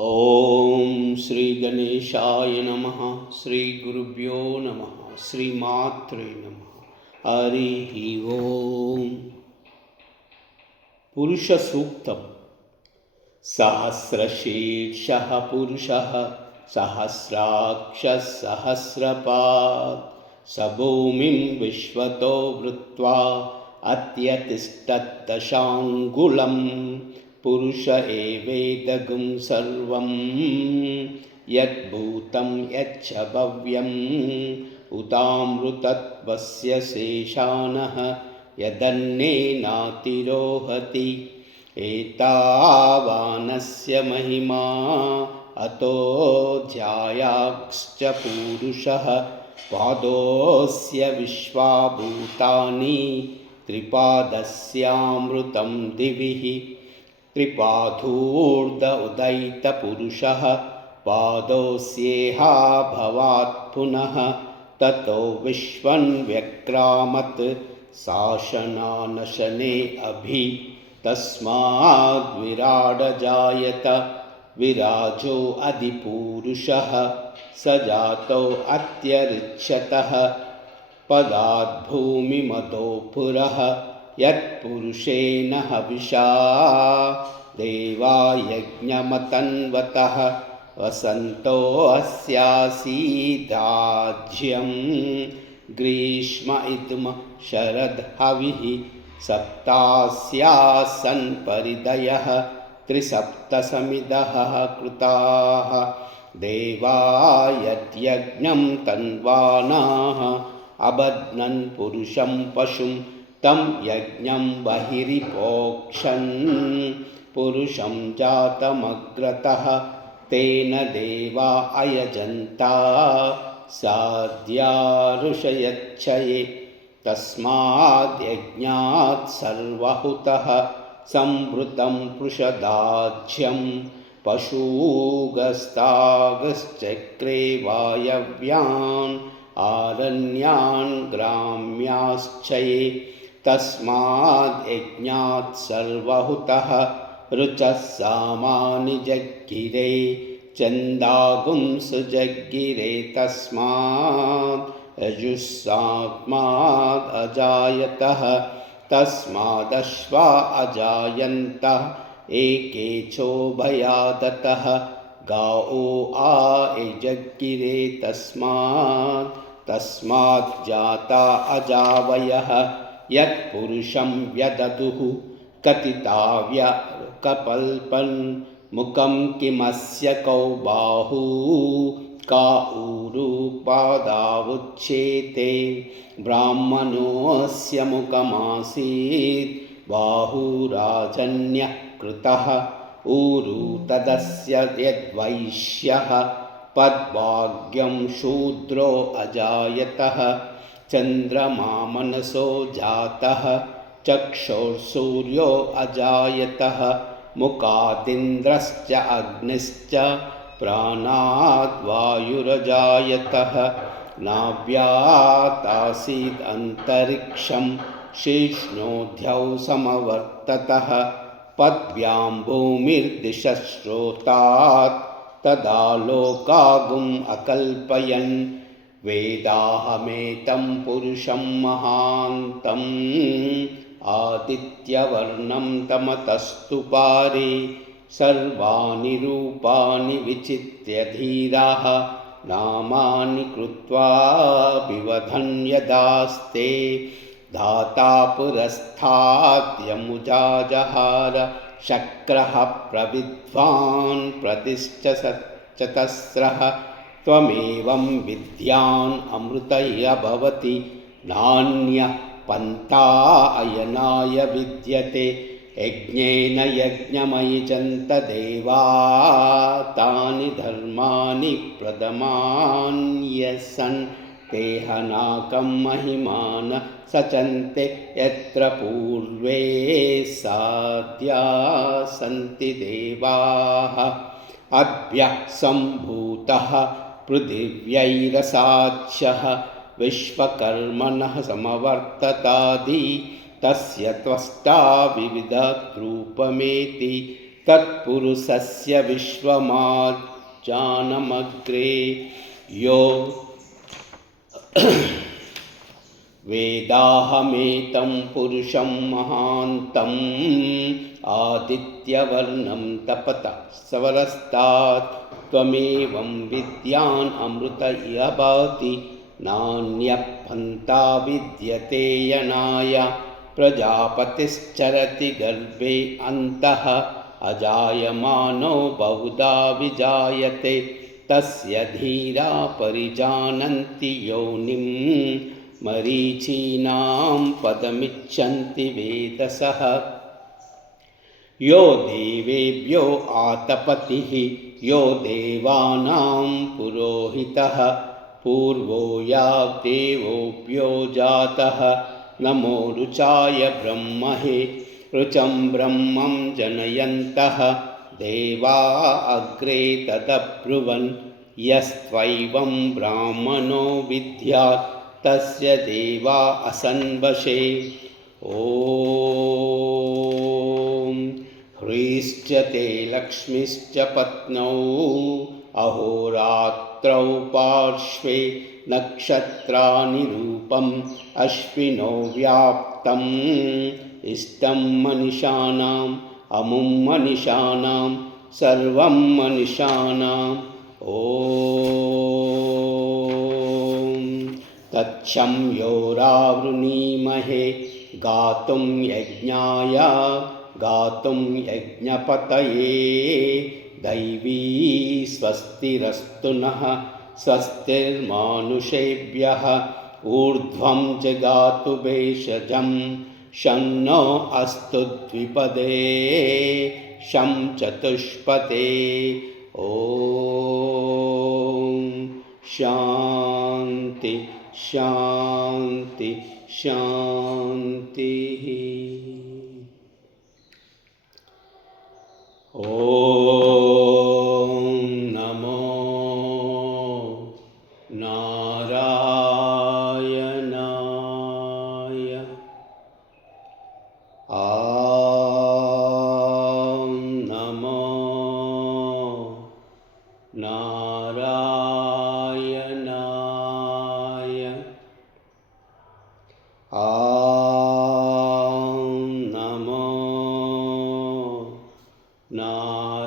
ಓಂ ಶ್ರೀ ಗಣೇಶಾಯ ನಮಃ. ಶ್ರೀ ಗುರುಭ್ಯೋ ನಮಃ. ಶ್ರೀಮಾತ್ರೇ ನಮಃ. ಹರಿ ಓಂ. ಪುರುಷ ಸೂಕ್ತಂ. ಸಹಸ್ರಶೀರ್ಷಃ ಪುರುಷಃ ಸಹಸ್ರಾಕ್ಷಃ ಸಹಸ್ರಪಾತ್ ಸ ಭೂಮಿಂ ವಿಶ್ವತೋ ವೃತ್ವಾ ಅತ್ಯತಿಷ್ಠತ್ ದಶಾಂಗುಲಂ. ಪುರುಷ ಏವೇದಗುಂ ಸರ್ವಂ ಯದ್ಭೂತಂ ಯಚ್ಚ ಭವ್ಯಂ ಉತಾಮೃತತ್ವಸ್ಯ ಶೇಷಾನಃ ಯದನ್ನೇನಾತಿರೋಹತಿ. ಏತಾವಾನಸ್ಯ ಮಹಿಮಾ ಅತೋ ಧ್ಯಾಯಾಶ್ಚ ಪೂರುಷಃ ಪಾದೋಸ್ಯ ವಿಶ್ವಾಭೂತಾನಿ ತ್ರಿಪಾದಸ್ಯಾಮೃತಂ ದಿವಿಃ. ತ್ರಿಪಾಧೂರ್ಧ ಉದಯಿತಪುರುಷಃ ಪಾದೋಸ್ಯೇಹ ಭವಾತ್ ಪುನಃ ತತೋ ವಿಶ್ವನ್ ವ್ಯಕ್ರಾಮತ್ ಶಾಸನಾನಶನೆ ಅಭಿ. ತಸ್ಮಾದ್ ವಿರಾಡ ಜಾಯತ ವಿರಾಜೋ ಅಧಿಪೂರುಷಃ ಸ ಜಾತೋ ಅತ್ಯರಿಚ್ಯತಃ ಪದಾತ್ ಭೂಮಿಮದೋ ಪುರಃ. ಯತ್ಪುರುಷೇಣ ಹವಿಷಾ ದೇವಾ ಯಜ್ಞಮತನ್ವತಃ ವಸಂತೋ ಅಸ್ಯಾಸೀದಾಜ್ಯಂ ಗ್ರೀಷ್ಮ ಇದ್ಮ ಶರದ್ ಹವಿಃ. ಸಪ್ತಾಸ್ಯಾಸನ್ ಪರಿದಯಃ ತ್ರಿಸಪ್ತಸಮಿದಃ ಕೃತಾಃ ದೇವಾ ಯದ್ಯಜ್ಞಂ ತನ್ವಾನಾಃ ಅಬಧ್ನನ್ ಪುರುಷಂ ಪಶುಂ ತಂ ಯಜ್ಞಂ ಬಹಿರಿಪೋಕ್ಷನ್ ಪುರುಷಂ ಜಾತಮಗ್ರತಃ. ತೇನ ದೇವಾ ಅಯಜಂತ ಸಾದ್ಯಾ ಋಷಯಚ್ಛಯೇ. ತಸ್ಮಾದ್ ಯಜ್ಞಾತ್ ಸರ್ವಹುತಃ ಸಂವೃತಂ ಪೃಷದಾಜ್ಯಂ ಪಶೂಗಸ್ತಾಗಶ್ಚಕ್ರೆ ವಾಯವ್ಯಾನ್ ಆರಣ್ಯಾನ್ ಗ್ರಾಮ್ಯಾಶ್ಚಯೇ. ತಸ್ಮಾದ್ ಯಜ್ಞಾತ್ ಸರ್ವಹುತಃ ರುಚಃ ಸಾಮಾನಿ ಜಗ್ಗಿರೆ ಚಂದಾಗುಂಸು ಜಗ್ಗಿರೆ. ತಸ್ಮಾದ್ ಯಜುಸ್ಸಾತ್ಮಾದ್ ಅಜಾಯತಃ ತಸ್ಮಾದಶ್ವಾ ಅಜಾಯಂತಃ ಏಕೇಛೋಭಯಾದತಃ ಗಾವೋ ಆ ಯಜಗ್ಗಿರೆ. ತಸ್ಮಾತ್ ಜಾತಾ ಅಜಾವಯಃ ಯತ್ಪುರುಷಂ ವ್ಯದದುಃ ಕತಿತಾವ್ಯ ಕಪಲ್ಪನ್. ಮುಖಂ ಕಿಮಸ್ಯ ಕೌ ಬಾಹೂ ಕಾ ಊರು ಪಾದಾವುಚ್ಯೇತೆ. ಬ್ರಾಹ್ಮಣೋऽಸ್ಯ ಮುಖಮಾಸೀತ್ ಬಾಹುರಾಜನ್ಯಃ ಕೃತಃ. ಊರು ತದಸ್ಯ ಯದ್ವೈಶ್ಯಃ ಪದ್ಭಾಗ್ಯಂ ಶೂದ್ರೋ ಅಜಾಯತಃ. ಚಂದ್ರಮಾ ಮನಸೋ ಜಾತಃ ಚಕ್ಷುರ್ಸೂರ್ಯೋ ಅಜಾಯತಃ. ಮುಖಾದಿಂದ್ರಶ್ಚ ಅಗ್ನಿಶ್ಚ ಪ್ರಾಣಾದ್ ವಾಯುರಜಾಯತಃ. ನಾಭ್ಯಾತಾಸೀದ್ ಅಂತರಿಕ್ಷಂ ಶೀಷ್ಣೋಧ್ಯೌ ಸಮವರ್ತತಃ. ಪದ್ಭ್ಯಾಂ ಭೂಮಿರ್ದಿಶಶ್ರೋತಾತ್ ತದಾ ಲೋಕಾಗುಂ ಅಕಲ್ಪಯನ್. ವೇದಾಹಮೇತಂ ಪುರುಷಂ ಮಹಾಂತಂ ಆದಿತ್ಯವರ್ಣಂ ತಮತಸ್ತು ಪಾರೆ. ಸರ್ವಾಣಿ ರೂಪಾಣಿ ವಿಚಿತ್ಯ ಧೀರಾಃ ನಾಮಾನಿ ಕೃತ್ವಾ ಬಿವಧನ್ ಯದಾಸ್ತೆ. ಧಾತಾ ಪುರಸ್ಥಾತ್ ಯಮುಜಾಜಹಾರ ಶಕ್ರಃ ಪ್ರವಿದ್ವಾನ್ ಪ್ರದಿಶ್ಚ ಚತಸ್ರಃ. ತ್ವಮೇವಂ ವಿದ್ಯಾನ್ ಅಮೃತಯ್ಯ ಭವತಿ ನಾನ್ಯಃ ಪಂಥಾ ಅಯನಾಯ ವಿದ್ಯತೆ. ಯಜ್ಞೇನ ಯಜ್ಞಮಯಿಜಂತ ದೇವಾ ತಾನಿ ಧರ್ಮಾಣಿ ಪ್ರದಮಾನ್ಯಸನ್. ತೇಹನಾಕಂ ಮಹಿಮಾನ ಸಚಂತೆ ಯತ್ರ ಪೂರ್ವೇ ಸಾದ್ಯಾ ಸಂತಿ ದೇವಾಃ. ಅಭ್ಯಃ ಸಂಭೂತಃ ಪೃಥಿವ್ಯೈರಸಾಚ್ಯಃ ವಿಶ್ವಕರ್ಮಣಃ ಸಮವರ್ತತಾದಿ. ತಸ್ಯ ತ್ವಷ್ಟಾ ವಿವಿಧ ರೂಪಮೇತಿ तत्पुरुषस्य विश्वमाज्ञानमग्रे यो वेदाहमेतं पुरुषं महान्तम् आदित्यवर्णं तपतः सवरस्तात् त्वमेवं विद्यान् अमृत इह भाति नान्यः पन्था विद्यते यनाय प्रजापतिश्चरति गर्भे अन्तः अजायमानो बहुधा विजायते तस्य धीरा परिजानन्ति योनिं मरीचीनां पदमिच्छन्ति वेदसः यो देवेभ्यो आतपतिः यो देवानां पुरोहितः पूर्वो यावदेवोभ्यो जातः नमो रुचाय ब्रह्मणे ऋचं ब्रह्मं जनयन्तः देवा अग्रे तदब्रुवन् यस्त्वैवं ब्राह्मणो विद्यात् तस्य देवा असन्वशे ॐ ह्रीश्च ते लक्ष्मीश्च पत्नौ अहोरात्रौ पार्श्वे नक्षत्राणि रूपम् अश्विनौ व्याप्तम् इष्टं मनीषाणाम् अमुं मनीषाणां सर्वं मनीषाणाम् ॐ तच्छं योरावृणीमहे गातुं यज्ञाय गातुं यज्ञपतये दैवी स्वस्तिरस्तु नः स्वस्तिर्मानुषेभ्यः ऊर्ध्वं जगातु भेषजं शं नो अस्तु द्विपदे शं चतुष्पदे ॐ शान्ति शान्ति शान्तिः ॐ नमो नारायणाय नमो नारायणाय नमो नारायणाय